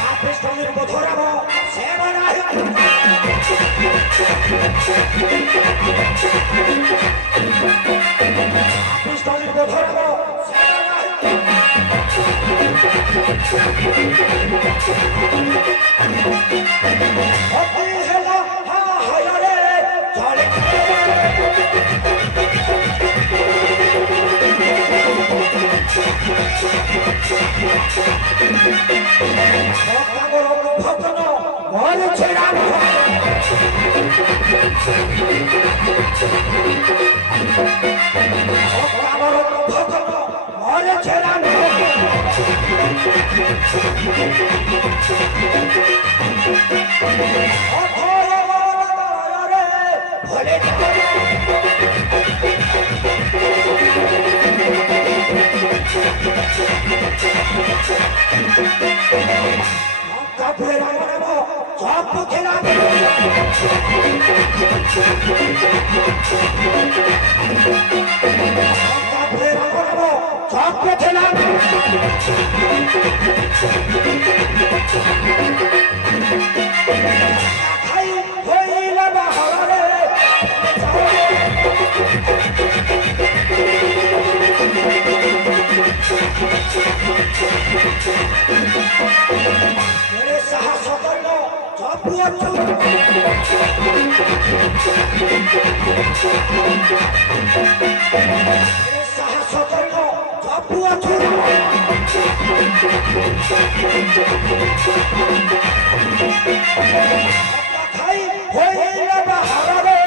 পাপিষ্ঠের বধরাব সেবনায় পাপিষ্ঠের বধরাব ভক্ত মরে ছেড়া ভক্ত মরে ছেড়া ভোলে কাপুরের আনব সব খেলাম কাপুরের আনব সব খেলাম খাই হইল বাহারে সাহস করল সাহস করল খাই হইল বাহারে